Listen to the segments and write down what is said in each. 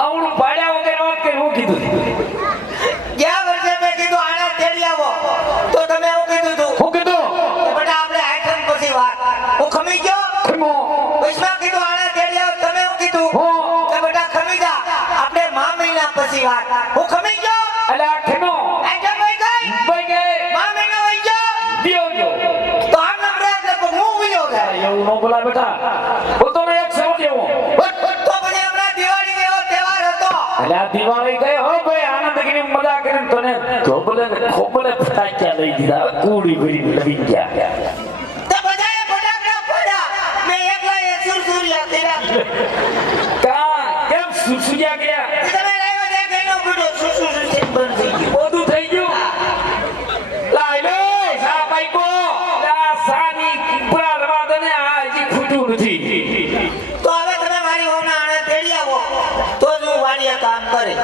આવડું પાડ્યા વગર વાત કરી હું કીધું ગયા વર્ષે મેં કીધું આને તેડી આવો તો તમે એવું કીધું તું હું કીધું બેટા આપણે આઠમ પછી વાત હું ખમી ગયો ખમો પછી કીધું આને તેડી આવો તમે એવું કીધું હો કે બેટા ખમી જા આપણે મા મહિના પછી વાત હું ખમી ગયો અલા ખમો આઠમ વઈ ગઈ મા મહિના વઈ ગયો દિયો ગયો તો આમ નંબર એટલે હું ઉયો ગયા એવું નો બોલા બેટા બોલતો ને એક સમજ એવો તો પછી હમણાં દિવાળી જેવો તહેવાર હતો અલા દિવાળી ગઈ હો ભાઈ આનંદ ની મજા કરીને તને ખોબલે ફટાક્યા લઈ દીધા કુડી ભરી લઈ ગયા તો બધાએ ફટાકડા ફોડ્યા મેં એકલા એ સુરસુરિયા તેરા કા કેમ સુસુયા ગયા તમે લાવ્યો છે કે એનો ગુડો સુરસુરિયા બંધ થઈ ગયો બધું થઈ ગયું લાઈ લે સા બાઈકો લા સાની કુપરા રવા દને આજી ખૂટું નથી તો હવે તમે મારી હોના આણે તેડી આવો તો જ હું વાડીએ કામ કરે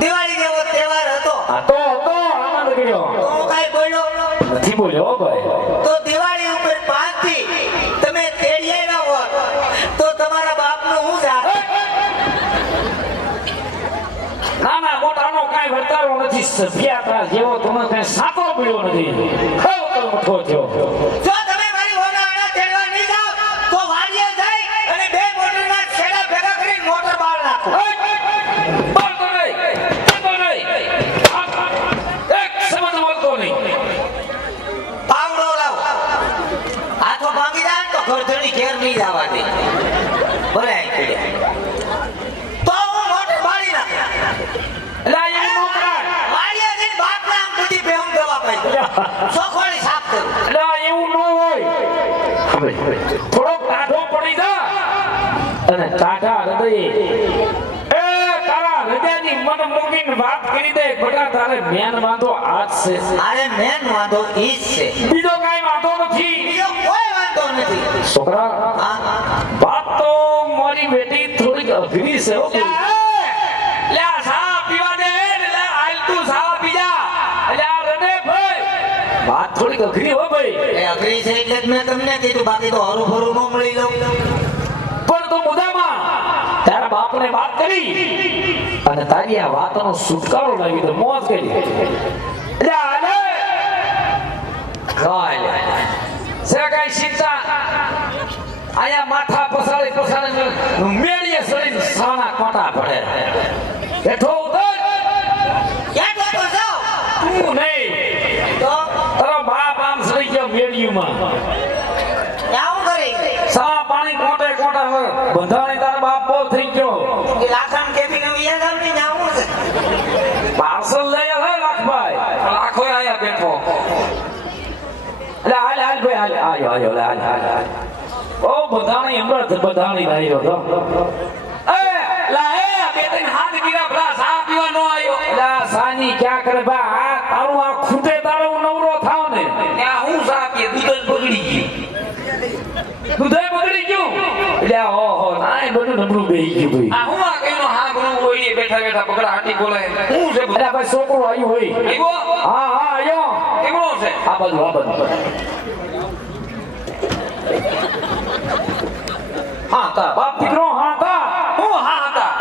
દિવાળી જેવો તહેવાર હતો આ તો આનંદ કર્યો તો હું કાઈ બોલ્યો નથી બોલ્યો હો ભાઈ તો દિવાળી ઉપર 5 થી તમે તેડી આવ્યા હોત તો તમારા બાપનું હું જાત નાના મોટાનો કાઈ વર્તારો નથી સભ્યતા જેવો તમે કઈ સાતો પડ્યો નથી ખાવ તો મઠો થયો જો તમે મારી હોના આણે તેડવા નહીં જાવ તો વાડીએ જઈ અને બે મોટરના છેડા ભેગા કરી મોટર બહાર નાખો એક સમજ બોલતો નહીં પાવડો લાવ હાથો ભાંગી જાય તો ઘરધણી ઘેર નહીં જવા દે ભલે તો હું મોટર બાળી નાખ લા એ નો કરાય વાડીએ જઈને બાપના આમ બધી બેહમ દવા પાઈ સોખોડી સાફ કરું લા એવું નો હોય થોડો ટાઢો પડી જા અને ટાઢા હૃદયે એ તારા હૃદયની મન મૂકીને વાત કરી દે બટા તારે મેન વાંધો આજ છે અરે મેન વાંધો ઈ જ છે બીજો કાઈ વાંધો નથી બીજો કોઈ વાંધો નથી છોકરા હા વાત તો મારી બેટી થોડીક અઘરી છે હો લે સા પીવા દે લે હાલ તું સા પીજા લે રને ભાઈ વાત થોડીક અઘરી હો ભાઈ એ અઘરી છે એટલે જ મેં તમને કીધું બાકી તો હરું ફરું નો મળી લઉં પણ તો મુદામાં તારા બાપને વાત કરી અને તારી આ વાતનો છુટકારો લાવી તો મોજ કરી લે આલે કાય સે કઈ ચિંતા આયા માથા પસાડી મેળીએ સડી સાના કોટા પડે બેઠો ઉધર ક્યાં જતો જાવ તું નહીં તો તારો બાપ આમ સડી ગયો મેળીમાં આવું કરી સા પાણી કોટે કોટા બંધાણી તારો બાપ બહુ થઈ ગયો કે લાખાન કેબી નવી યાદ આવી ને આવું છે પાર્સલ લઈ આવે લાખભાઈ લાખો આયા બેઠો હાલ ભાઈ આયો હાલ ઓ બધાણી હમણાં બધાણી લાવ્યો તો એ લા એ બે ત્રણ હાથ ગીરા ભલા સા પીવા નો આયો લા સાની ક્યાં કરે બા આ તારું આ ખૂટે તારો નવરો થાવ ને ત્યાં હું સા પીએ દૂધ બગડી ગયું દૂધ બગડી ગયું એટલે ઓહો નાય બધું નબળું બેહી ગયું ભાઈ આ હું આ કઈનો હા ગુરુ હોય બેઠા બેઠા પકડા હાટી બોલે હું છે અરે ભાઈ છોકરો આવ્યો હોય એવો હા આયો કેવો છે આ બાજુ હા તા બાપ દીકરો હા તા હું હા હતા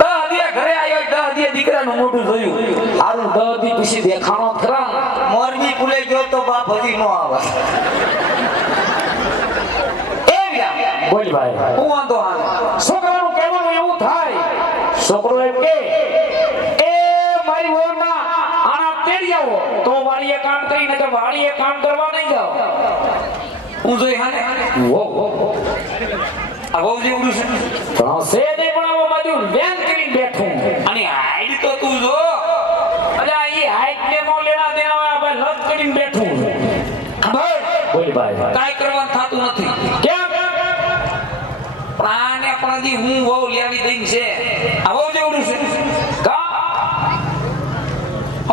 10 દિયા ઘરે આવ્યો 10 દિયા દીકરાનું મોઢું જોયું આરું દદી પછી દેખાણો ખરા મોરબી ભૂલે ગયો તો બાપ હજી નો આવે એ વ્યા બોલ ભાઈ હું વાંધો હાલે છોકરાનું કહેવાનું એવું થાય છોકરો એમ કે એ મારી વહુના આના તેડી આવો તો વાડીએ કામ કરીને કે વાડીએ કામ કરવા નહીં જાઓ હું જોઈ હાલે વો આ બહુ જેવડું છે પણ સે નહીં પણ આવો બાજુ વેન કરીને બેઠું અને હાઈડ તો તું જો અરે આ ઈ હાઈટ ને નો લેના દેના આ ભાઈ લત કરીને બેઠું ખબર બોલ ભાઈ કાઈ કરવાનું થાતું નથી કેમ પ્રાણે પણ જી હું બહુ લેવી દઈ છે આ બહુ જેવડું છે કા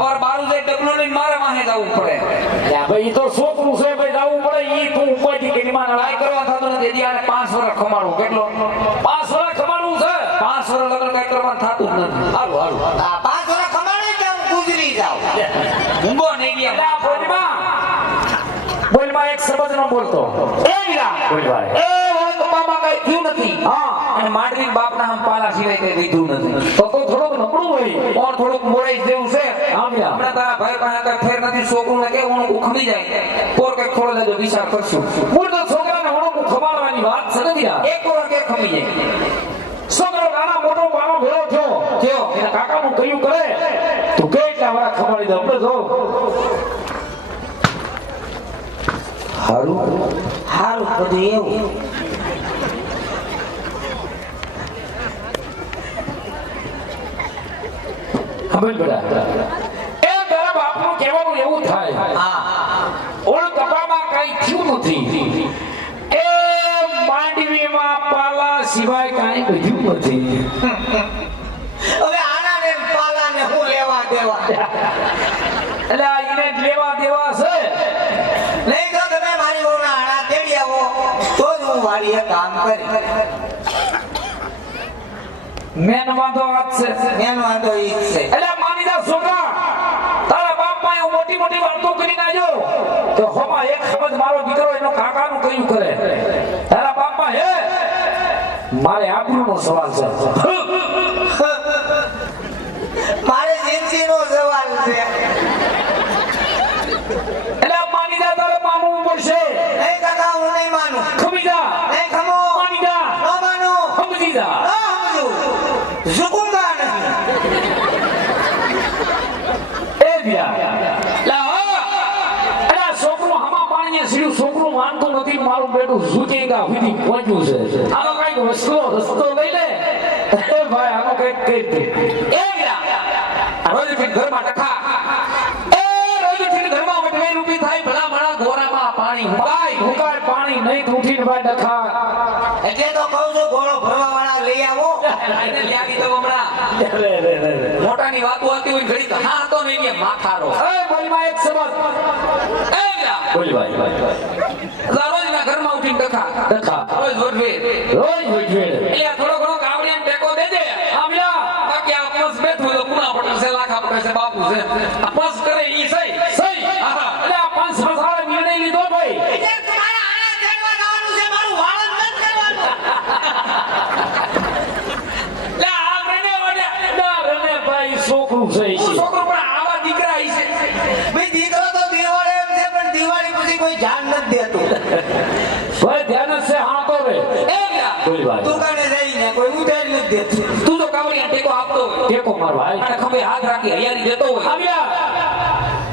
ઓર બારું જે ડબલું લઈને મારે માહે જવું પડે યા ભાઈ ઈ તો છોકરું છે ભાઈ જાવું પડે ઈ તું ઉપાયથી કે નિમાન કાઈ કરવા થાતું નથી હજી આને 5 વર્ષ ખમાડવું કેટલો 5 વર્ષ ખમાડવું છે 5 વર્ષ લગન કાઈ કરવાનું થાતું જ નથી હારું હારું આ 5 વર્ષ કમાણે કે હું ગુજરી જાઉં ઊંઘો નહીં ગયા અલા બોલમાં એક શબ્દ નો બોલતો એ વીરા બોલ ભાઈ એ હોય તો બાબા કઈ થયું નથી નથી હા. અને માંડવી બાપના આમ પાલા સિવાય કઈ દીધું નથી તો થોડોક નબળું હોય. કોણ થોડુંક મોરાઈ જેવું છે હા, લ્યા. હમણાં તારા ભાઈ પાસે કઈ ફેર નથી છોકરું ને કેવું હું ખમી જાય પોર કઈક થોડો લેજો વિચાર કરશું મૂળ તો છોકરાને વણોકું ખવાડવાની વાત છે નથી આ. એક પોર કે ખમી જાય છોકરો નાના મોટો પાનો ભેળો થયો. થયો. એના કાકાનું કયું કરે તું કેટલા વડા ખવાડી દે આપણે જો. હારું હારું બધું એવું ખબર પડે. એ તારા બાપનું કહેવાનું એવું થાય. હા ઓળ કપામાં કઈ થયું નથી. એ માંડવીમાં પાલા સિવાય કાંઈ બધું નથી. હવે આના ને પાલા ને હું લેવા દેવા એટલે આ ઈને જ લેવા દેવા છે. નહીં તો તમે મારી વહુના આણા તેડી આવો તો જ હું વાડીએ કામ કરી મેન વાંધો આ જ છે. મેન વાંધો ઈ જ છે એટલે માની જા છોકરા, તારા બાપ પાસે હું મોટી મોટી વાતો કરીને આવ્યો તો હોમાં એક સમજ મારો દીકરો એનો કાકાનું કયું કરે. તારા બાપા હે મારે આબરૂનો સવાલ છે. મારે જિંદગીનો સવાલ છે એટલે માની જા તારે માનવું પડશે. નહીં કાકા હું નહીં માનું ખમી જા, નહીં ખમો માની જા, ન માનું સમજી જા. ન સમજુ ઝુકુંગા નહીં એ દિયા અલા છોકરું હમા પાણીએ સીડું છોકરું માનતું નથી. મારું બેટું ઝૂકેગા સુધી પહોંચ્યું છે. આનો કઈક રસ્તો લઈ લે. એ ભાઈ આનો કઈક કહી દે. એ ગયા આ રોજ ફીટ ઘરમાં ટખા એ રોજ ફીટ ઘરમાં વટવેલ ઊભી થાય ભલા ભલા ગોરામાં પાણી હુકાય હુકાય પાણી નહીં તો ઉઠીને ભાઈ ડખા. એટલે તો કહું છું ઘોડો ભરવા વાળા લઈ આવો લાઈને લઈ આવી તો હમણાં મોટાની વાતો હતી હોય ઘડી તો હા તો નહીં કે માથારો એ બોલમાં એક સમજ. એ ગયા બોલ ભાઈ રોજ ના ઘરમાં ઉઠીને ટખા ડખા રોજ વટવે રોજ વૈઠવેલ. એટલે આ થોડો ઘણો કાવડિયાને ટેકો દેજે આવ્યા બાકી આ પસ બેઠું તો પુના પટેલ છે લાખા પટેલ છે બાપુ છે આ પસ કરે ઈ સહી સહી. હા. એટલે આ 5 વર્ષાળે નિર્ણય લીધો ભાઈ. એટલે તમારે આણા તેડવા જવાનું છે મારું વાળન નથી કરવાનું લે આ મને ઓડે ના રને ભાઈ છોકરું છે ઈ. છોકરો પણ આવા દીકરા ઈ છે ભાઈ દીકરો તો દિવાળે એમ છે પણ દિવાળી પછી કોઈ ધ્યાન નથી દેતું ભાઈ ધ્યાન જ છે હા તો રે. એ ગયા બોલ ભાઈ દુકાને જઈને કોઈ ઉધારી નથી દેતું તું તો કાવડિયા ટેકો આપતો હોય ટેકો માર ભાઈ. અને ખંભે હાથ રાખી હૈયારી દેતો હોય આવ્યા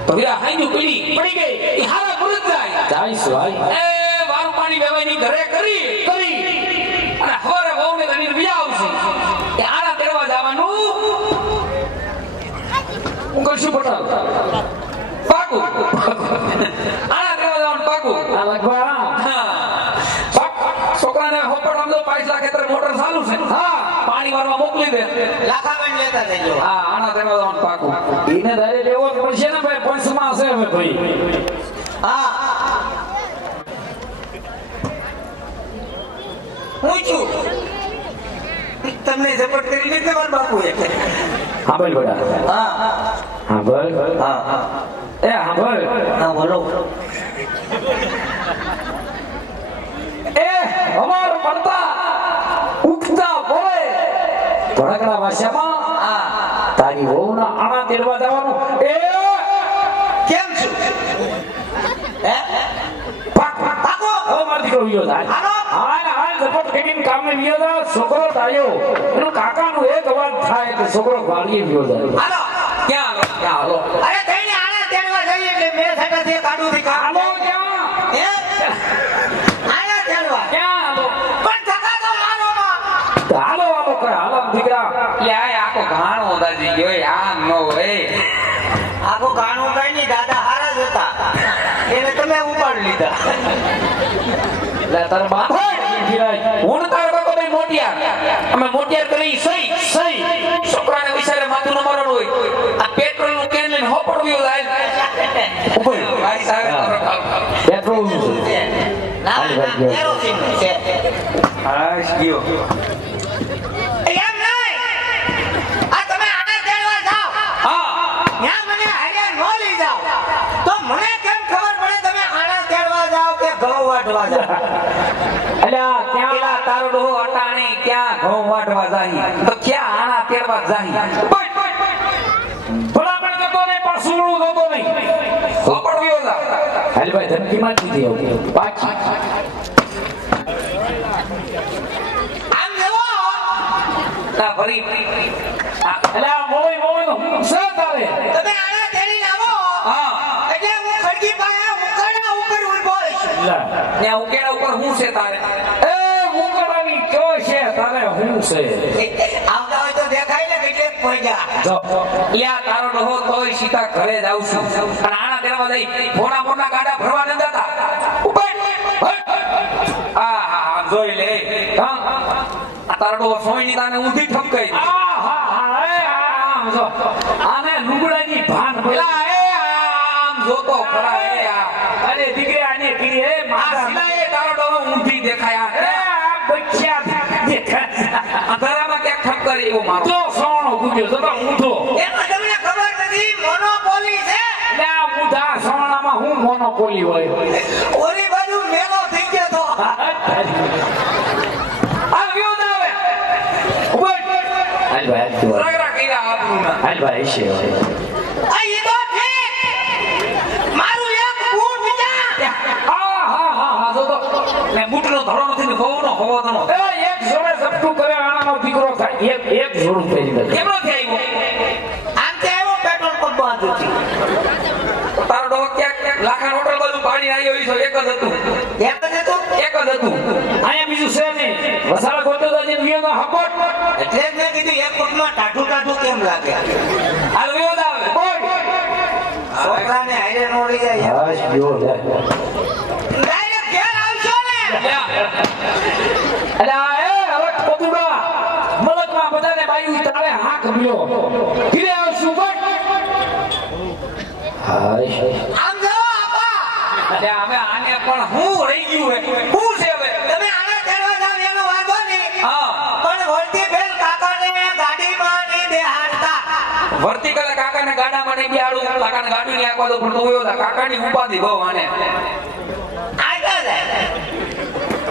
તો વીરા હાઈજુ પડી પડી ગઈ. ઈ હારા મૃત જાય જાઈશ ભાઈ. એ વારું પાણી વેવાઈની ઘરે કરી અને હવારે વહુને ગણીને બીજા આવશે એ આના તેડવા જવાનું હું કશું પટાલ પાકું આના તેડવા જવાનું પાકું આ લગભગ હા. છોકરાને હોપડવામાં તો 5 લાખ ખેતરે મોટર ચાલુ છે હા પાણી વારવા મોકલી દે લાખાબેન લેતા જજો હા આના તેડવા જવાનું પાકું એને ધારે લેવો જ પડશે ને ભાઈ. પંચમાં છે હવે ભાઈ. હા હું છું તમને ઝપટ કરી લીધે મારા બાપુ હા ભાઈ બડા. હા હા ભાઈ. હા હા એ હા ભાઈ. હા બોલો એ અમાર પડતા ઉગતા બોલે ધડકડા ભાષામાં હા તારી વહુના આણા તેડવા જવાનું. એ કેમ છું હે પાક પાકો હવે મારો દીકરો વિયો થાય. હાલો. હાલ હાલ ઝપટ કરીને કામે વિયો જાય. છોકરો તાયો એનું કાકાનું એક અવાજ થાય કે છોકરો વાડીએ વિયો જાય. હાલો ક્યાં હાલો અરે કઈને આના તેડવા જઈએ એટલે મેં સાટાથી કાઢું થી કામ હાલો ક્યાં? હે આના તેડવા ક્યાં હાલો? પણ ધક્કા તો મારો માં હાલો હાલો કરે હાલો દીકરા. લે આ આખો ઘાણો દાદી ગયો આમ નો હોય આખો ગાણું કઈ નહીં દાદા હારા જ હતા એને તમે ઉપાડી લીધા લે તાર બાપ હું તારો કાકો ભાઈ મોટિયાર અમે મોટિયાર કરી સહી સહી. છોકરાને વિચારે માથું ન મારવાનું હોય આ પેટ્રોલ નું કેન લઈને હોપડવ્યું જાય ભાઈ સાહેબ પેટ્રોલ નું છે. ના ના કેરોસીન છે હાશ ગયો એમ નહીં આ તમે આના તેડવા જાઓ હા ત્યાં મને હારે નો લઈ જાઓ તો મને કેમ ખબર પડે તમે આના તેડવા જાઓ કે ઘઉં વાટવા જાય અલ્યા ક્યાં પેલા તારો ડોહો અટાણે ક્યાં ઘઉં વાટવા જાય તો ક્યાં આણા તેડવા જાય ભલામણ કરતો નહીં પણ સુવણું જોતો નહીં ખબર વ્યો હાલ ભાઈ ધમકી માં દીધી આવું બાકી આમ જવો ના ફરી અલ્યા મોય મોય નો શું તારે તમે આને તેડીને આવો હા એટલે હું ખડકી પાસે ઉકરડા ઉપર ઊભો છું લા ને ઉકેડા ઉપર હું છે તારે એ મુકડાની કયો છે તારે હું છે આવતા હોય તો દેખાય ને કેટલે પહોંચ્યા જો લ્યા તારો ડોહો તોય સીધા ઘરે જ આવું છું અને આણા તેડવા જઈ ફોના ફોના ગાડા ભરવા ન જતા હા હા હા જોઈ લે હા આ તારો ડોહો સોયની તાને ઊંધી ઠપકાઈ જો આને લુગડાની ભાન પેલા એ આમ જોતો ખરા એ આ અરે દીકરી આને કીધી હે આ મારા સિલાએ તારો ડોહો ઊંધી દેખાય એ આ બચ્ચા દેખાય અંધારામાં ક્યાંક ઠપકારી એવો મારો તો સોણો ગુજ્યો તો ઊંધો એમાં તમને ખબર નથી મોનોપોલી છે એટલે આ ઊંધા સોણામાં હું મોનોપોલી હોય ઓલી બાજુ મેલો થઈ ગયો તો આ વ્યો ના આવે ઉભો હાલ ભાઈ રગડા કર્યા આપણું હાલ ભાઈ છે આ ઈ તો ઠીક મારું એક ગુણ વિચાર હા જો તો ને બૂટનો ધડો નથી ને ખોવાનો ખોવો ધણો એ એક જોડે સપટું કરે આનાનો દીકરો થાય એક જોડું પહેરી દે કેમનો થી આવ્યો આમ તે આવ્યો પેટ્રોલ પંપ બાજુ થી તારો ડોહો ક્યાંક લાખા હોટલ બાજુ પાણી આવ્યો ઈ તો એક જ હતું એમ જ હતું એક જ હતું અહીંયા બીજું છે નહીં વસાડા ગોતો તો જે વિયો નો હકોટ એટલે જ મેં કીધું એક પગમાં ટાઢું ટાઢું કેમ લાગે હાલ વ્યો જ આવે છોકરાને હારે નો લઈ જાય હાશ જો લે ડાયરેક્ટ ઘેર આવશો ને લ્યા. અલ્યા એ હવે પતુડા મલકમાં બધાને બાયું તારે હાક મળ્યો ઘીરે આવશું બટ હાશ આમ જાઓ આપા અરે હવે આને પણ હું રહી ગયું હે હું છે હવે તમે આને તેડવા જાવ એનો વાંધો નહીં હા પણ વળતી ફેર કાકાને ગાડીમાં નહીં બેહાડતા વર્તિકલ કાકાને ગાડામાં નહીં બેહાડું કાકાને ગાડી ની આખવા દો પણ તો વયો જા. કાકાની ઉપાધિ બહુ આને આગળ જાય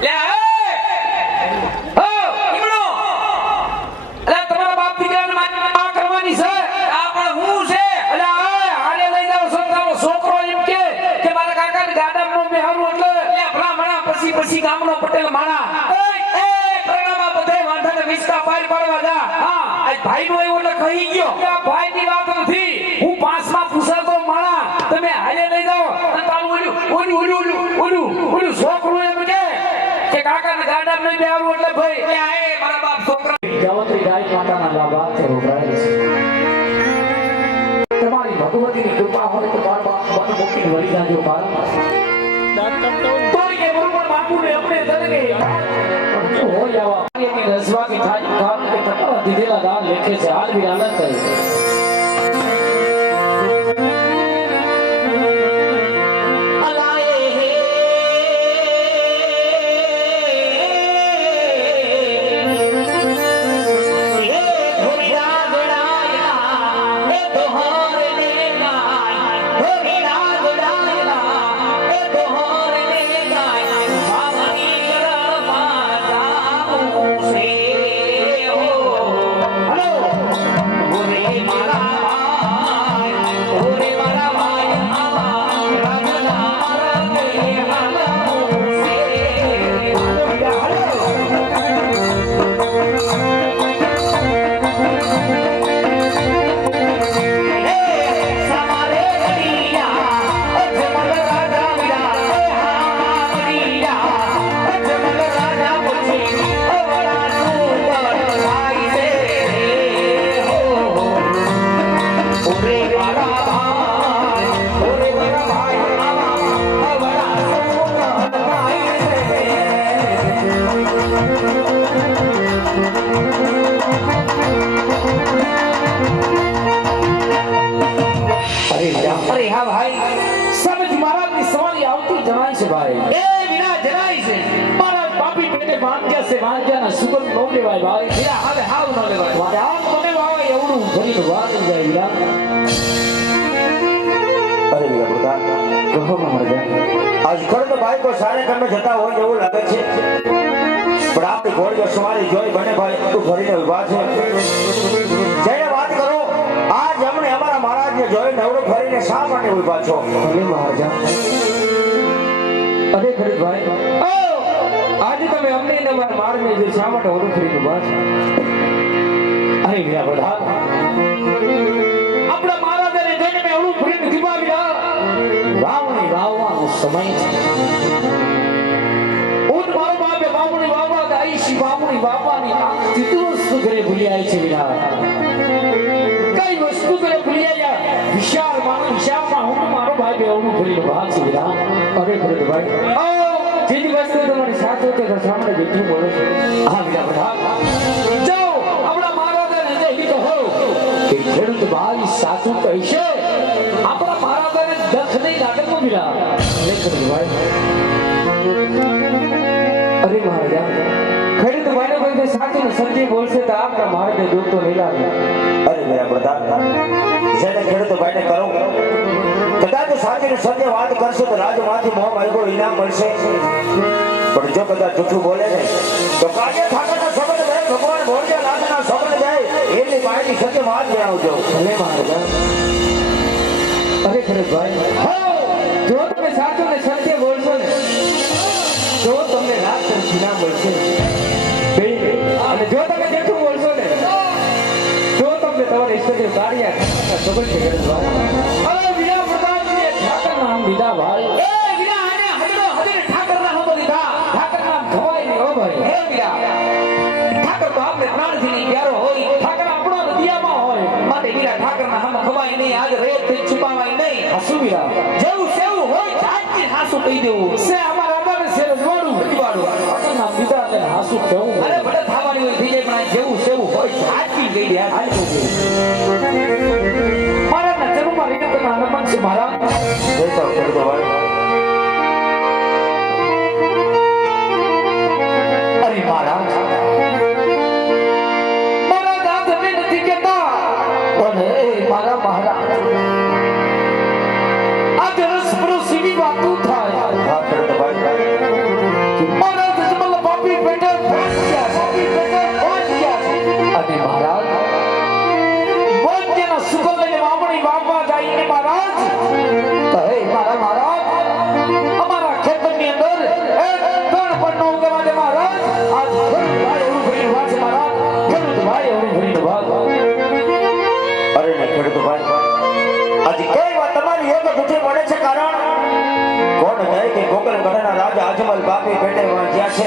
લ્યા, હો, ઈમણો. અલ્યા તમારા બાપ દીકરાને મારી આ કરવાની છે આ પણ હું છે અલ્યા હારે લઈ જાવ છોકરાઓ છોકરો એમ કે મારા કાકાને ગાડામાં બેહારું એટલે લ્યા, ભલા મણા પછી ગામનો પટેલ માણા એ પ્રણામા બધે વાંધાને વિસ્તા પાર પાડવા જા હા આ ભાઈ નો એવું એટલે કહી ગયો કે આ ભાઈ ની વાત નથી હું પાંચમાં પૂછાતો માણા તમે હાલે લઈ જાઓ અને તારું ઓલું છોકરું એમ કે કાકાને ગાડામાં નહીં બેહારું એટલે ભાઈ લ્યા, એ મારા બાપ છોકરા ગાવત્રી ગાય માતાના લાભા તે ઉભરાય છે તમારી ભગવતીની કૃપા હોય તો બાર બાપ બન મૂકીને વળી જાજો બાર તોય કે બરોબર બાપુ ને આપણે તને કે હોય આવા કે રસવા કે થાય કામ કે ટકા દીધેલા દાન લેખે છે હાલ બી હાલત કરે અરે હા ભાઈ સમજ મહારાજની સવારી આવતી જણાય છે ભાઈ એ વિના જણાય છે મારા બાપી પેટે માંગ્યા છે માંગ્યાના સુગંધ નો લેવાય ભાઈ વિના હાલે હાવ ન લેવાય મારે આમ મને વાવે એવું એવડું ફરીને વાત જાય વીરા. અરે વીરા પ્રધાન, કહો મહારાજા. આજ ખરો તો ભાઈ કોઈ સારે કામે જતા હોય એવું લાગે છે, પણ આપણી ઘોડીઓ સવારી જોઈ બંને ભાઈ તું ફરીને ઉભા છે. જઈને વાત કરો, આજ અમને અમારા મહારાજને જોઈ નવડું ફરીને શા માટે ઉભા છો? ભલે મહારાજા. અરે ખરીદભાઈ, આજે તમે અમને ને અમારા માળને જે શા માટે ઓળખ ફરીને ઉભા છો? અરે વીરા પ્રધાન, આપણા મહારાજાને જોઈને મેં ઓળખ ફરીને ઉભા વીરા. વાવણી વાવવાનો સમય છે. ઉન મારો બાપે વાવણી વાવવા ગાઈ શી વાવણી વાવવાની તીતું વસ્તુ ઘરે ભૂલી આવી છે વીરા. કઈ વસ્તુ ઘરે ભૂલી આવ્યા? વિશાળમાં હું મારો ભાઈ બેવનું ભૂલી ભાગ છે વીરા. અરે ખરીદભાઈ, જેની વસ્તુ તમારી સાથે હોય તો સામે બેઠું બોલો છો. હા વીરા પ્રધાન, જાઓ આપણા મહારાજાને જઈ કહો કે ખેડૂત ભાઈ સાચું કહેશે. આપણા મહારાજાને દખ નહીં લાગે તો વીરા. અરે ખરીદભાઈ, અરે મહારાજા, ખેડૂત ભાઈને કોઈ સાચું ને સત્ય બોલશે તો આપણા મહારાજને દુઃખ તો નહીં લાગે. અરે વીરા પ્રધાન, જેને ખેડૂતો ભાઈને કરો, કદાચ સાચી સત્ય વાત કરશો તો રાજમાંથી મોહ માર્ગો ઇનામ મળશે, પણ જો કદાચ જૂઠું બોલે ને તો કાજે ઠાકરના શબ્દ જાય, ભગવાન ભોળિયા નાથના શબ્દ જાય, એમની પાસેથી સત્ય વાત જણાવજો. ભલે મહારાજા. અરે ખરીદભાઈ, જો તમે સાચું ને સત્ય બોલશો ને તો તમને રાત તરફ ઇનામ મળશે. અને જો તમે જેઠું બોલશો ને તો તમને તમારી ઇષ્ટદેવ કાળિયા ખબર છે ખરીદભાઈ. અરે વીરા પ્રતાપજીએ ઠાકર નામ લીધા ભાઈ. એ વીરા આને હદરો હદરે ઠાકર નામ લીધા. ઠાકર નામ ખવાય નહીં હો ભાઈ. હે વીરા, ઠાકર તો આપણે પ્રાણથી નહીં પ્યારો હોય. ઠાકર આપણો હૃદયમાં હોય. માટે વીરા ઠાકર ના હમ ખવાય નહીં. આજ રેત થી છુપાવાય નહીં. હાસુ વીરા, જેવું સેવું હોય જાતથી હાસુ કહી દેવું. સે અમારા રાજાને સે રજવાડું રજવાડું. ઠાકર નામ લીધા એટલે હાસુ કહેવું. અરે ભલે થવાની હોય થઈ જાય, પણ આ જેવું સેવું હોય જાતથી કહી દે. હાલ કહી દે. મારા નજરમાં રીતો કરતા હનુમાન છે મારા. જય તો ખેડૂતો ભાઈ. અરે મહારાજ, મારા દાંત હવે નથી કહેતા, પણ એ મારા મહારાજ આ જરસ પરોસીની વાતો થાય. હા ખેડૂતો ભાઈ, મારા દુશ્મન પાપી પેટે પહોંચ્યા, પાપી પેટે પહોંચ્યા. અને મહારાજ વંજ્યના સુખ લઈને વાવણી વાવવા જઈને મહારાજ કહે, મારા મહારાજ અમારા ખેતરની અંદર એક ત્રણ પણ નો ઉગવા દે મહારાજ. આજ ખેડૂત ભાઈ એવું ભરી વાત છે મહારાજ. ખેડૂત ભાઈ એવું ભરી વાત. અરે ને ખેડૂતો ભાઈ, આજે કઈ વાત તમારી એક જૂઠી પડે છે, કારણ કોણ કહે કે ગોકળગઢના રાજા અજમલ બાપી પેટે વાંચ્યા છે.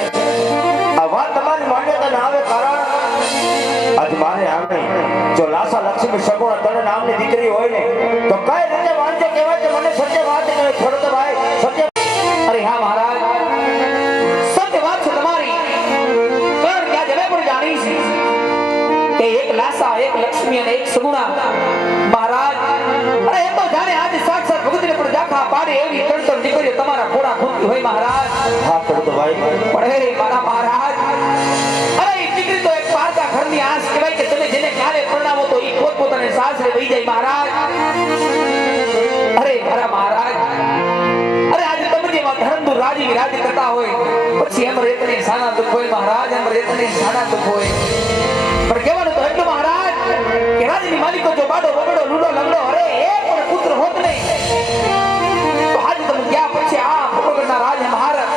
આ વાત તમારી માન્યતા ના આવે, કારણ આજ મારે આમે જો લાસા લક્ષ્મી સગુણ તને નામની દીકરી હોય ને તો કઈ રીતે વાંચો કહેવાય કે મને સત્ય વાત કહે. ખેડૂતો ભાઈ, સત્ય. અરે હા મહારાજ, સત્ય વાત છે તમારી. કારણ કે આજે મેં પણ જાણી છે કે એક લાસા, એક લક્ષ્મી અને એક સગુણા મહારાજ. અરે એ તો જાણે આજે સાક્ષાત ભગતને પણ જાખા પાડે એવી તણતણ દીકરીઓ તમારા ઘોડા ખૂંદતી હોય મહારાજ. હા ખેડૂતો ભાઈ, પણ હે મારા મહારાજ, અરે એ દીકરી તો એક પારકા ઘરની આસ કહેવાય કે તમે જેને ક્યારે પરણાવો તો એ પોતપોતાને સાસરે વહી જાય મહારાજ. અરે મારા મહારાજ, અરે આજે તમે જેમાં ધર્મદુર રાજી વિરાજી કરતા હોય પછી એમ રેતની સાના દુઃખ હોય મહારાજ. એમ રેતની સાના દુઃખ હોય. પણ કહેવાનું તો એટલું મહારાજ કે રાજની માલિકો જો બાડો બગડો લૂડો લંગડો અરે એક પણ પુત્ર હોત નહીં તો આજે તમે ક્યાં પછી આ ભગવાનના રાજ મહારાજ.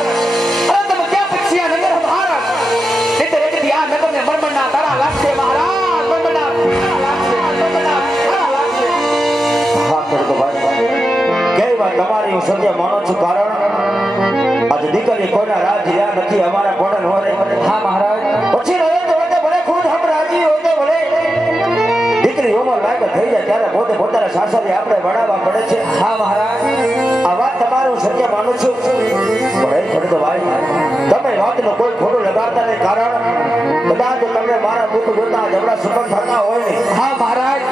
અરે તમે ક્યાં પછી આ નગર મહારાજ. એટલે રેતથી આ નગરને મરમણના તારા લાગશે મહારાજ. મરમણના તારા લાગશે, મરમણના તારા લાગશે. હા ખેડૂતો ભાઈ, કઈ વાત તમારી હું સત્ય માનું છું, કારણ આજે દીકરી કોઈના રાજ રહ્યા નથી, અમારા કોડન હોરે. હા મહારાજ, પછી રહે તો હોય ભલે ખુદ હમ રાજી હોય તો ભલે દીકરી ઉંમર લાયક થઈ જાય ત્યારે પોતે પોતાના સાસરે આપણે ભણાવવા પડે છે. હા મહારાજ, આ વાત તમારું સત્ય માનું છું, પણ એ ખેડૂતો ભાઈ તમે વાતનો કોઈ ખોટું લગાડતા નહીં, કારણ કદાચ તમને મારા મુખ જોતા જબડા સુકન થતા હોય ને. હા મહારાજ,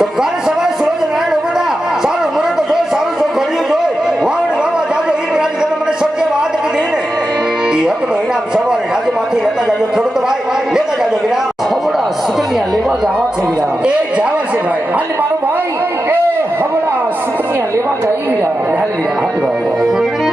તો કાલ સવારે સૂરજ નારાયણ ઉગતા સારું મુહૂર્ત જોઈ, સારું જો ઘડિયું જોઈ વાવણી વાવવા જાજો. એ રાજ તમે મને સત્ય વાત કીધી ને, એ હકનો ઇનામ સવારે રાજમાંથી લેતા જાજો ખેડૂતો ભાઈ, લેતા જાજો વિરામ. હમણાં હવડા સુકન્યા લેવા જવા છે વીરા એ જાવા છે ભાઈ અને મારો ભાઈ એ હવડા સુકન્યા લેવા જાય વીરા હાલ વીરા હાલ ભાઈ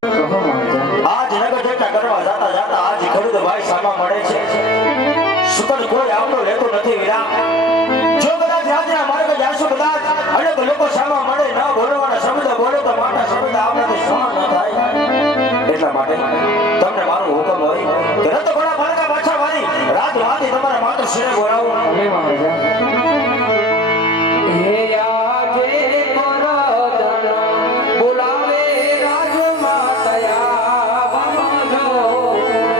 આજ નગર જતા કરવા જાતા જાતા આજ ખેડૂત ભાઈ સામા મળે છે સુકન કોઈ આવતો લેતો નથી વીરા જો કદાચ રાજના માર્ગે જાશો કદાચ અનેક લોકો સામા મળે ન બોલવાના શબ્દ બોલે તો માટા શબ્દ આપણાથી સહન ન થાય એટલા માટે તમને મારો હુકમ હોય કે રત ઘોડા ફરકા પાછા વાળી રાત વાળી તમારા માત્ર શિરે બોલાવો હે આજે પરદન બોલાવે રાજમાતયા બમજો બોલાવે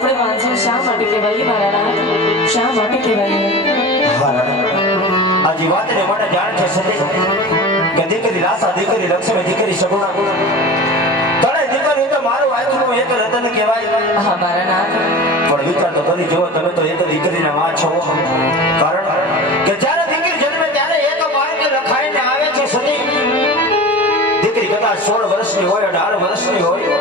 આપણે વાંચન શા માટે કહેવાય મારા નાથ? શા માટે કહેવાય? હા રાણી, આજે વાતને મને જાણ છે સતી કે દીકરી રાસા, દીકરી લક્ષ્મી, દીકરી સગુણા તને દીકરી તો મારું આંખનું એક રતન કહેવાય. હા મારા નાથ. પણ વિચાર તો કરી જુઓ, તમે તો એક દીકરીના માં છો. કારણ કે જ્યારે દીકરી જન્મે ત્યારે એક બાળક લખાઈને આવે છે સતી. દીકરી કદાચ 16 વર્ષની હોય, 18 વર્ષની હોય,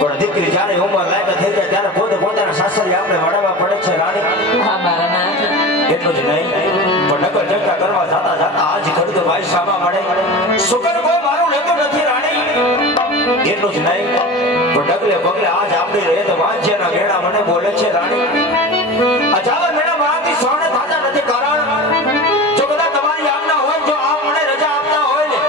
પણ દીકરી જ્યારે ઉંમર લાયક થઈ જાય ત્યારે પોતે પોતાના સાસરી આપણે વડાવવા પડે છે રાણી. હા મારા નાથ. એટલું જ નહીં, પણ નગર જંગા કરવા જાતા જાતા આજ ખડતો ભાઈ સામા મળે. શુકર કોઈ મારું લેતો નથી રાણી. એટલું જ નહીં, પણ ડગલે પગલે આજ આપણી રહે તો વાંચ્યાના મેળા મને બોલે છે રાણી. અજાવા મેળા મારાથી સહન થતા નથી. કારણ જો કદાચ તમારી આજ્ઞા હોય, જો આપ મને રજા આપતા હોય ને,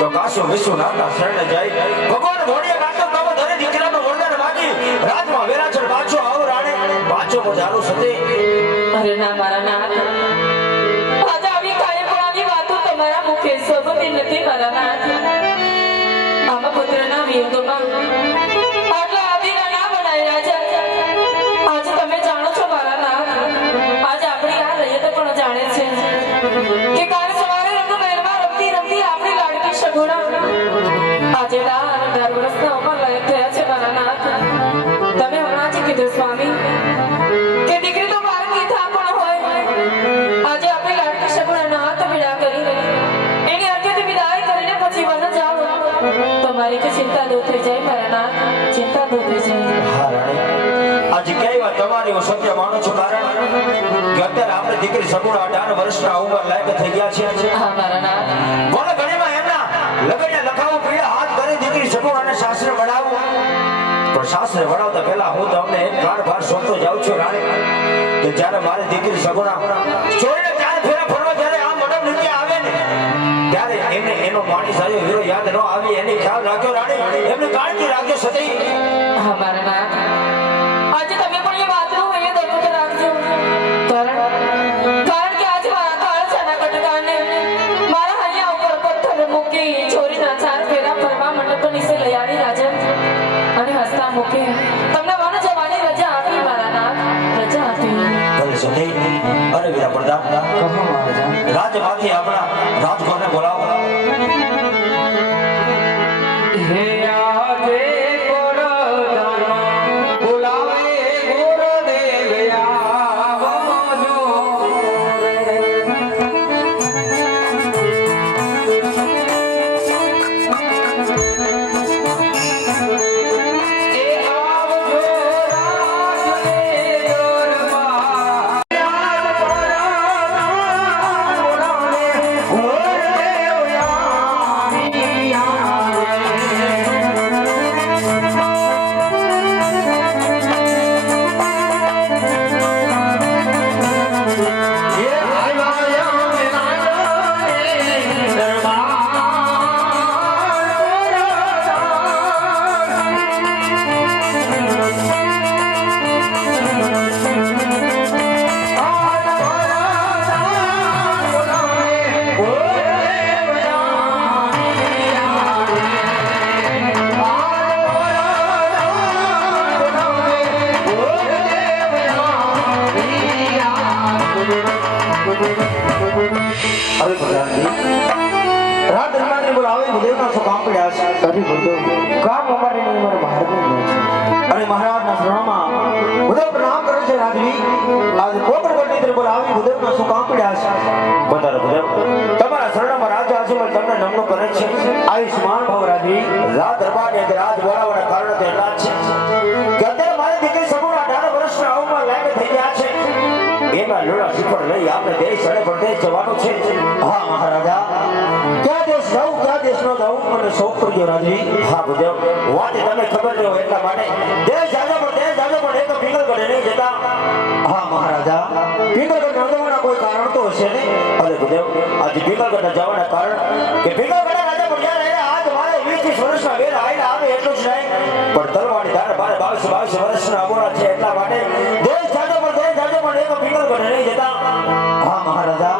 તો કાશો વિશ્વ નાથના શરણે જાય. ભગવાન ઘોડિયા નાખતો તમે ધરે દીકરાનું વરદાન માગી રાજમાં વેરાછળ પાછો આવો રાણી. પાછો મજારું સતી. અરે ના મારા નાથ. આજે આવી કાંઈ પણ આવી વાતો તમારા મુખે શોભતી નથી મારા નાથ. આમાં પુત્રના વિયોગમાં આટલા આદિના ના બનાય રાજા. આજે તમે જાણો છો મારા નાથ, આજે આપણી આ રૈયત પણ જાણે છે કે કાલ સવારે રંગમહેલમાં રમતી રમતી આપણી લાડકી સગુણા આજે 18 વર્ષના ઉંમર લાયક થયા છે મારા નાથ. તમે હમણાં જ કીધું સ્વામી કે દીકરી તો બાળકી થા પણ હોય. આજે આપણે લાડકી સગુણાના હાથ પીડા કરી એની અંત્યથી વિદાય કરીને પછી વન જાઓ તો મારી કે ચિંતા દૂર થઈ જાય મારા નાથ. ચિંતા દૂર થઈ જાય. હા રાણી, આજે કઈ વાત તમારી હું સત્ય માનું છું. કારણ કે અત્યારે આપણે દીકરી સગુણા 18 વર્ષના ઉંમર લાયક થઈ ગયા છે. હા મારા નાથ. બોલે ઘણીમાં એમના લગને લખાવું પીડા હાથ કરી દીકરી સગુણાને સાસરે વડાવું. પણ સાસરે વડાવતા પહેલા હું તમને એક પ્રાણ ભાર સોંપતો જાઉં છું રાણી, કે જ્યારે મારી દીકરી સગુણા ચોરીને ચાર ફેરા ફરવા જ્યારે આ મંડપ નીચે આવે ને, ત્યારે એમને એનો માણી સારી વીરો યાદ ન આવી એની ખ્યાલ રાખજો રાણી. એમની કાળજી રાખજો સતી. હા મારા નાથ. આજે તમે પણ એ વાતનું અહીંયા દર્દ રાખજો. કારણ કે આજે મારા કાળજાના કટકાને મારા હૈયા ઉપર પથ્થર મૂકી છોરીના ચાર ફેરા ફરવા મંડપ નીચે લઈ આવી રાજા અને હસતા મૂકે તમને વન જવાની રજા આપી મારા નાથ. રજા આપી. ભલે સતી. અરે વીરા પ્રતાપ, રાજમાંથી આપણા રાજકોટને બોલાવો. હે આજે કોરદાનો બોલાવે ગુરુદેવ આવજો રે. એ આવજો રાજને દરબાર. યાદ પરાના બોલાવે ગુરુદેવ અરે પ્રધાનજી, રાત દરમિયાન બોલાવે ગુરુદેવના શું કામ પડ્યા છે? અરે ગુરુદેવ, કામ અમારે નહીં, અમારે મહારાજને જ છે. અરે મહારાજના શરણમાં ગુરુદેવ પ્રણામ કરે છે રાજવી. આજ કોકણ પંડિત બોલાવી ગુરુદેવના શું કામ પડ્યા છે? બતારો ગુરુદેવ, તમારા શરણમાં રાજા અજમલ તમને નમણું કરે છે. આયુષ્માન ભવ રાજવી. રાત દરબારને રાજ બોલાવવાના કારણ તો એટલા જ છે કે અત્યારે મારી દીકરી સગુણા 18 વર્ષના ઉંમર લાયક થઈ ગયા છે. એમાં લોડા શિખર લઈ આપણે દેશ અને પ્રદેશ જવાનું છે. હા મહારાજા, ક્યાં દેશ જવું ક્યાં દેશ નો જવું મને શોખ કરજો રાજવી. હા ગુરુદેવ, વાત તમે ખબર ન હોય એટલા માટે દેશ જાજો પણ એક પિંગલગઢ નહીં જતા. હા મહારાજા, પિંગલગઢ ન જવાના કોઈ કારણ તો હશે ને? અરે ગુરુદેવ, આજે પિંગલગઢ જવાના કારણ કે પિંગલગઢ રાજા પણ જ્યારે આજ મારે 20 વર્ષના વેર આવીને આવે એટલું જ નહીં, પણ તલવારની ધારે મારે 22 વર્ષના અમોરા છે એટલા માટે દેશ જાજો પણ એક પિંગલગઢ નહીં જતા. હા મહારાજા,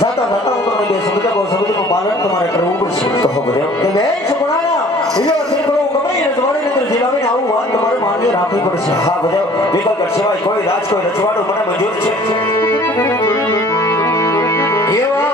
જાતા ઉપર બે શબ્દનું પાલન તમારે કરવું પડશે. કહો ગુરુદેવ. કે બે છોકરાના વિજય શ્રી પ્રભુ ગમે તમારી રજવાડી અંદર જીલાવીને આવું વાત તમારે માન્ય રાખવી પડશે. હા બધા વિકલ્પ સિવાય કોઈ રાજ કોઈ રજવાડું મને મંજૂર છે. એવા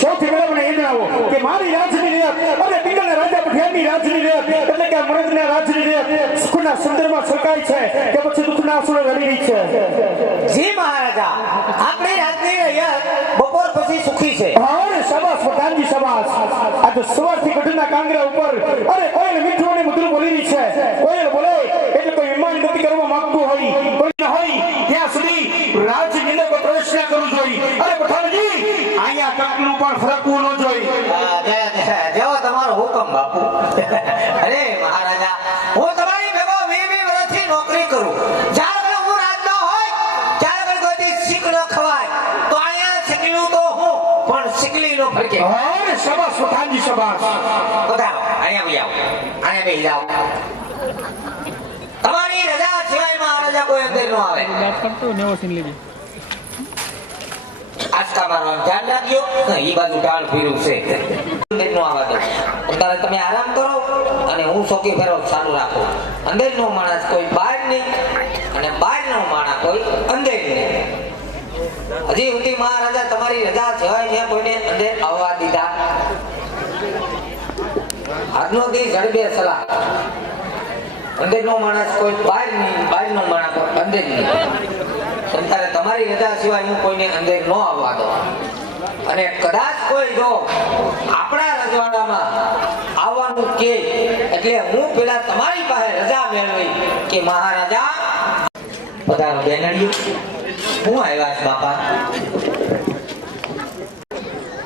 સૌથી પહેલા મને એ જણાવો કે મારી રાજની રેત અને પિંગલના રાજા પઠિયાની રાજની રેત એટલે કે મરદના રાજની રેત સુખના સુંદરમાં છલકાય છે કે પછી દુઃખના આંસુએ રડી રહી છે? જી મહારાજા, આપણી રાજની રેત બપોર પછી સુખી છે. અરે શાબાશ પ્રધાનજી શાબાશ. આ તો સવારથી ગઢના કાંગરા ઉપર અરે કોયલ મીઠું અને મધુર બોલી રહી છે. કોયલ બોલે એટલે કોઈ વિમાન ગતિ કરવા માંગતું હોય કોઈ ન હોય ત્યાં સુધી રાજની અંદર પ્રવેશ ન કરવું જોઈએ. અરે પઠાણજી અહીંયા કકનું પણ ફરકવું ન જોઈએ. જેવો તમારો હુકમ બાપુ. અરે મહારાજા, હું તમારી ભેગો 20 વર્ષથી નોકરી કરું. જ્યારે હું રાજનો હોય ત્યારે કોઈ શીખ ન ખવાય તો અહીંયા શીખલું તો હું પણ શીખલી નો ફરકે. અરે શાબાશ પઠાણજી શાબાશ. બતાવો અહીંયા બી આવો, અહીંયા બેસી જાઓ. તમારી રજા સિવાય મહારાજા કોઈ અંદર ન આવે. આજકા મારવાનું ધ્યાન રાખજો. ઈ બાજુ ટાળ ફીરું છે નો આવા દો. અત્યારે તમે આરામ કરો અને હું સોકી ફેરો ચાલુ રાખો. અંદર નો માણસ કોઈ બહાર નહીં અને બહાર નો માણસ કોઈ અંદર નહીં. હજી સુધી મહારાજા તમારી રજા સિવાય મેં કોઈને અંદર આવવા દીધા. આજનો દી જડબે સલાહ. અંદર નો માણસ કોઈ બહાર નહીં, બહાર નો માણસ કોઈ અંદર નહીં. ત્યારે તમારી રજા સિવાય હું કોઈને અંદર ન આવવા દો. અને કદાચ કોઈ જો આપણા રજવાડામાં આવવાનું કે એટલે હું પેલા તમારી પાસે રજા મેળવી કે મહારાજા પધારો બેનડીઓ. હું આવ્યા છું બાપા.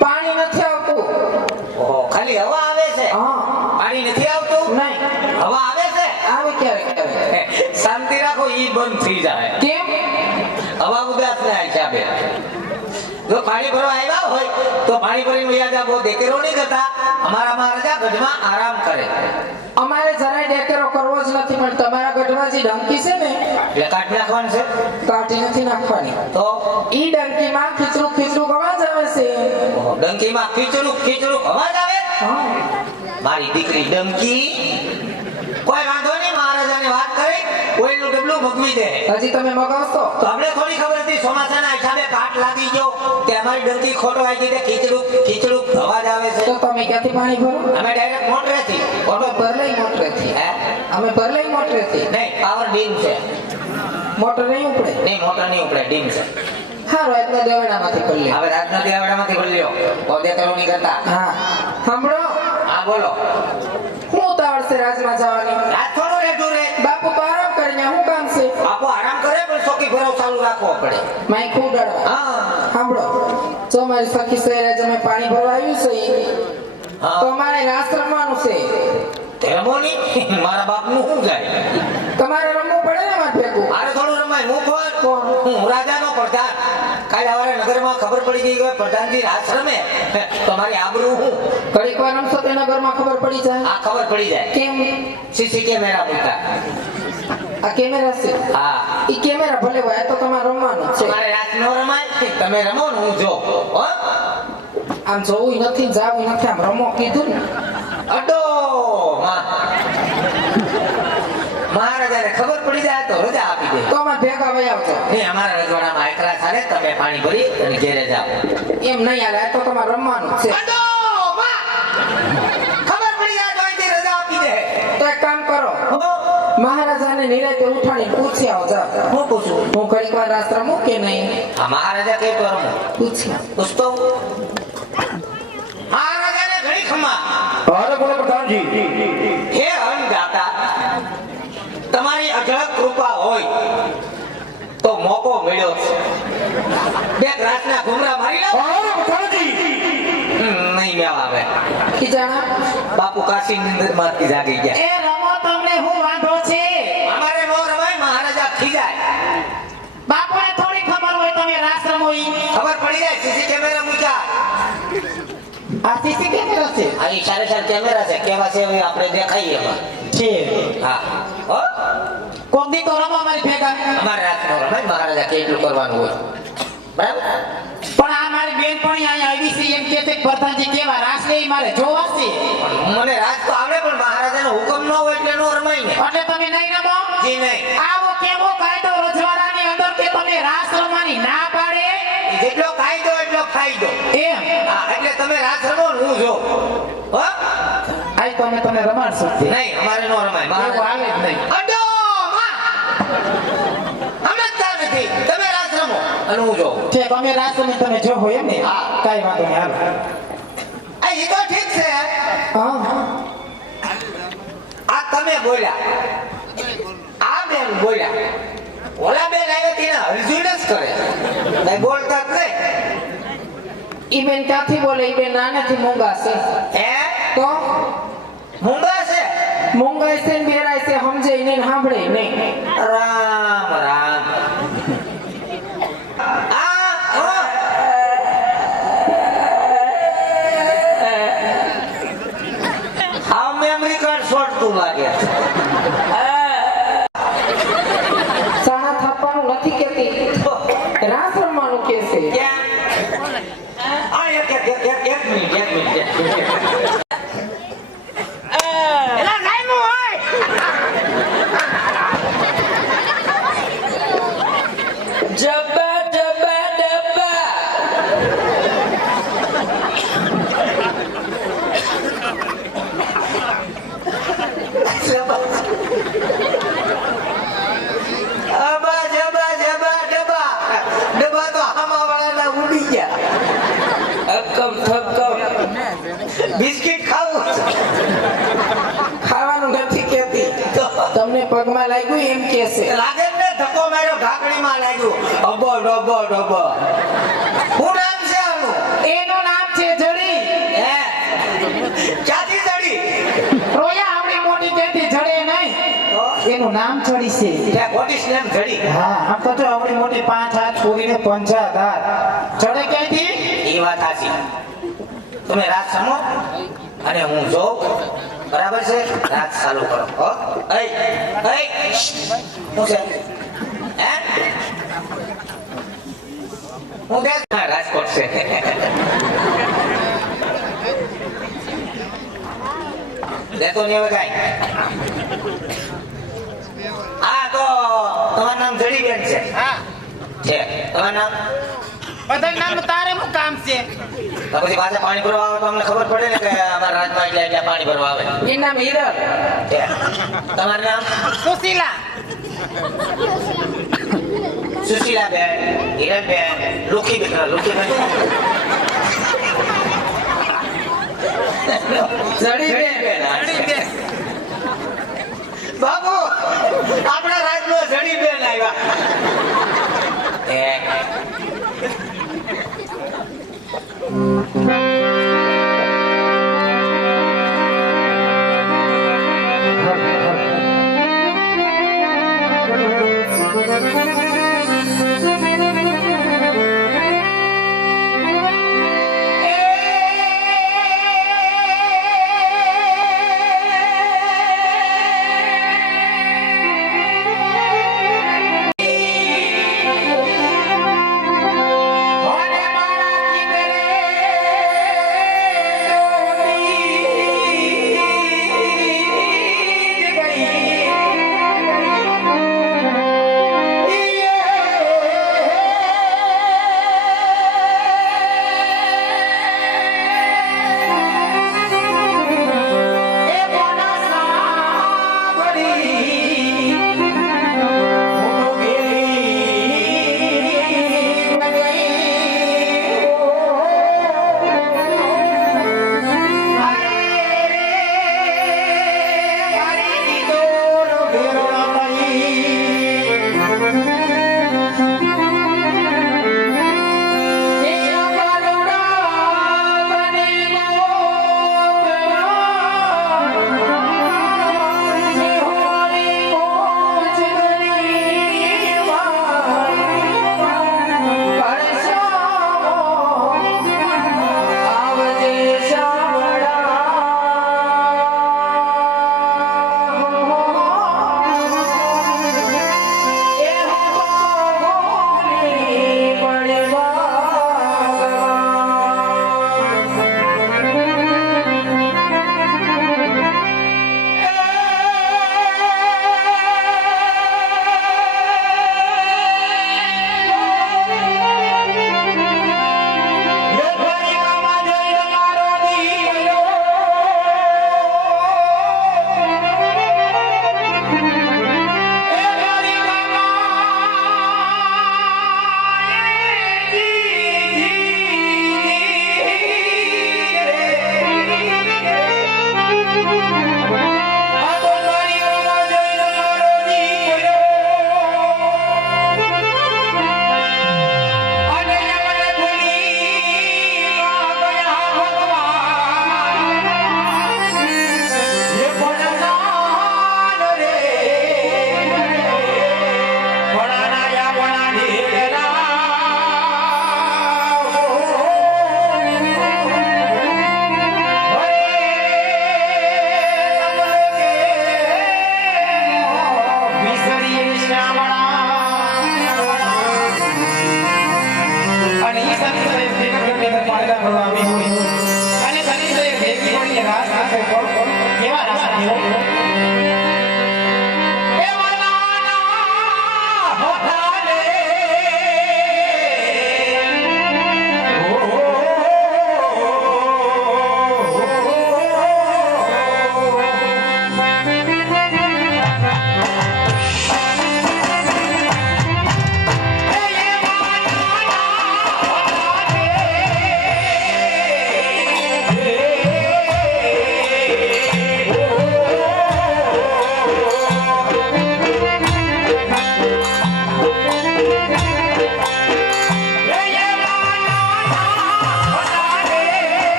પાણી નથી આવતું. ઓહો, ખાલી હવા આવે છે? હા. પાણી નથી આવતું? નહીં. હવા આવે છે? આવે ક્યારે? શાંતિ રાખો, ઈ બંધ થઈ જાય. કેમ? હવા ઉદાસ ના હિસાબે. જો પાણી ભરવા આવ્યા હોય તો પાણી ભરીને વયા જાવ. બહુ દેકેરો નહીં કરતા. અમારા મહારાજા ગઢમાં આરામ કરે. અમારે જરાય ડેકેરો કરવો જ નથી પણ તમારા ગઢમાં જે ડંકી છે ને એટલે કાઢી નાખવાનું છે કાઢી નથી નાખવાની. તો ઈ ડંકીમાં ખીચડું ખીચડું અવાજ આવે છે. ડંકીમાં ખીચડું ખીચડું અવાજ આવે. હા. મારી દીકરી ડંકી કોઈ વાંધો નહીં, મહારાજાને વાત કરી કોઈનું ડબલું ભગવી દે. હજી તમે મગાવશો તો અમને થોડી ખબર હતી ચોમાસાના હિસાબે કાટ લાગી ગયો કે અમારી ડંકી ખોટો આવી ગઈ, ખીચડું ખીચડું અવાજ આવે છે. તો તમે ક્યાંથી પાણી ભરો? અમે ડાયરેક્ટ મોટરેથી અમે ભરલઈ મોટરેથી. હે અમે ભરલઈ મોટરેથી. નહીં, પાવર ડીમ છે. મોટર નહીં ઉપડે. નહીં, મોટર નહીં ઉપડે, ડીમ છે. હા, રાતના દેવડામાંથી કરી લે. હવે રાતના દેવાડામાંથી ભરી લ્યો, પોતે કરો નહીં કરતા. હા. સાંભળો, હા બોલો. હું ઉતાવળ છે રાજમાં જવાની. રાત થોડો રહેતું રે. બાપુ તો આરામ કરીને શું કામ છે? બાપુ આરામ કરે પણ ચોકી ભરાવ ચાલુ રાખવો પડે. માઈ ખૂબ ડરવા. હા સાંભળો, જો મારી સખી સહેરા જમે પાણી ભરવા આવ્યું છે ઈ, હા. તો મારે રાસ રમવાનું છે. ધર્મોની મારા બાપનું શું જાય? તમારે રમવું પડે ને મારે ભેગું. મારે થોડું રમાય. હું કોણ? હું રાજાનો પ્રધાન. કાલે સવારે નગરમાં ખબર પડી ગઈ કે પ્રધાનજી રાસ રમે તો મારી આબરૂ હું. ઘડીક વાર રમશો તો એના ઘરમાં ખબર પડી જાય. આ ખબર પડી જાય. કેમ? સીસી કેમેરા મૂકા. આ કેમેરા છે. હા, ઈ કેમેરા ભલે હોય, આ તો તમારે રમવાનું છે. મારે રાત નો રમાય, તમે રમો ને હું જો. હો? આમ જોવું નથી, જાવું નથી, આમ રમો કીધું ને. અડો માં. મહારાજાને ખબર પડી જાય તો રજા આપી દે. તો અમારે ભેગા વહી આવજો. નહીં, અમારા રજવાડામાં એકલા ચાલે, તમે પાણી ભરી અને ઘેરે જાઓ. એમ નહીં હાલે, આ તો તમારે રમવાનું છે. અડો માં. ખબર પડી જાય તો અહીંથી રજા આપી દે. તો એક કામ કરો, હો? મહારાજાને નિરાતે ઉઠાડીને પૂછી આવજો. હું પૂછું? હું ઘડીક વાર રાસ રમું કે નહીં? આ મહારાજા કઈ તો રમો પૂછી આવ. પૂછતો. મહારાજાને ઘણી ખમા. અરે બોલો પ્રધાનજી. હે અન્નદાતા, તમારી અઢળક કૃપા હોય તો મોકો મળ્યો છે. બે ગ્રાસના ઘુમરા મારી લો. અરે પ્રધાનજી. નહીં મેળ આવે. ખીજાણા? બાપુ કાશી નિંદર માંથી જાગી ગયા. એ રમો, તમને શું વાંધો છે? અમારે નો રમાય, મહારાજા ખીજાય. બાપુને થોડી ખબર હોય તમે રાસ રમો ઈ. ખબર પડી જાય. સીસી કેમેરા મૂક્યા. આ સીસી કેમેરા છે. આ ઈ સારે સાર કેમેરા છે. કેવા છે હવે આપણે દેખાઈએ એમાં. છે. હા. હો? કોક દી તો રમો અમારી ભેગા. અમારે રાત નો રમાય, મહારાજા કેટલું કરવાનું હોય. બરાબર. પણ આ મારી બેનપણી અહીંયા આવી છે એમ કે છે કે પ્રધાનજી કેવા રાસ લે ઈ મારે જોવા છે. મને રાત તો આવડે પણ મહારાજાનો હુકમ ન હોય એટલે નો રમાય ને. એટલે તમે નહીં રમો? જી નહીં. આવો કેવો કાયદો રજવાડાની અંદર કે તમે રાસ રમવાની ના પાડે? જેટલો કાયદો એટલો ફાયદો. એમ. હા, એટલે તમે રાત રમો ને હું જો. હો? આઈ તમે રમાડશો જ તે. નહીં, અમારે નો રમાય. એવું હાલે જ નહીં. અડો માં. સમજતા નથી. તમે રાત રમો અને હું જો. ઠીક, અમે રાસ રમી તમે જો હોય એમ ને? હા. કાંઈ વાંધો નહીં, હાલો. આ ઈ તો ઠીક છે. હા. આ તમે બોલ્યા, આ બેન બોલ્યા, ઓલા બેન આવ્યા તેના અર્જુન જ કરે. કઈ બોલતા જ નહીં. ઈ બેન ક્યાંથી બોલે? ઈ બેન નાનેથી મૂંગા છે. હે? તો મૂંગા છે? મૂંગાય છે ને બેરાય છે, સમજે નહીં ને સાંભળે નહીં. રામ રામ. આ મેમરી કાર્ડ છોડતું લાગે. સાણા થાપવાનું નથી કેતી, રાસ રમવાનું કે છે. ક્યાં? આ એક મિનિટ. એલા નાઈમો હોય. જબ્બા જબ્બા ડબ્બા. અબા જબા ડબ્બા તો હામાવાળાના ઉડી ગયા. અક્કમ થક્કમ. બિસ્કિટ ખાવું. ખાવાનું નથી કેતી, તમને પગમાં લાગ્યું એમ કે છે. લાગે ને ધક્કો માર્યો, ઢાંકણીમાં લાગ્યું. અબો ડબો. શું નામ છે આનું? એનું નામ છે જડી. હે? ક્યાંથી ચડી? રોયા આવડી મોટી તેથી જડે નહીં. એનું નામ જડી છે. ત્યાં કોટીશ નામ ચડી. હા, આમ તો જો આવડી મોટી 5 હાથ પૂરીને 50 હાથ. જડે ક્યાંથી? એ વાત સાચી. તમે રાત સમો અને હું જોઉં બરાબર છે રાત ચાલુ કરો હો એ હું છે હે હું દેખ રાજકોટ છે દેતો નહીં હવે કાંઈ હા તો તમારું નામ જડીબેન છે છે તમારું નામ બધા નામ તારે શું કામ છે તો પછી પાછા પાણી ભરવા આવે તો અમને ખબર પડે ને કે અમારા રાજમાં એટલે પાણી ભરવા આવે એ નામ હિરલ છે તમારું નામ સુશીલા સુશીલાબેન હિરલબેન લુખીબેન જડીબેન બાબુ આપણા રાજમાં જડીબેન આવ્યા અને ઈ સાથે પાણી ભરવા આવી હોય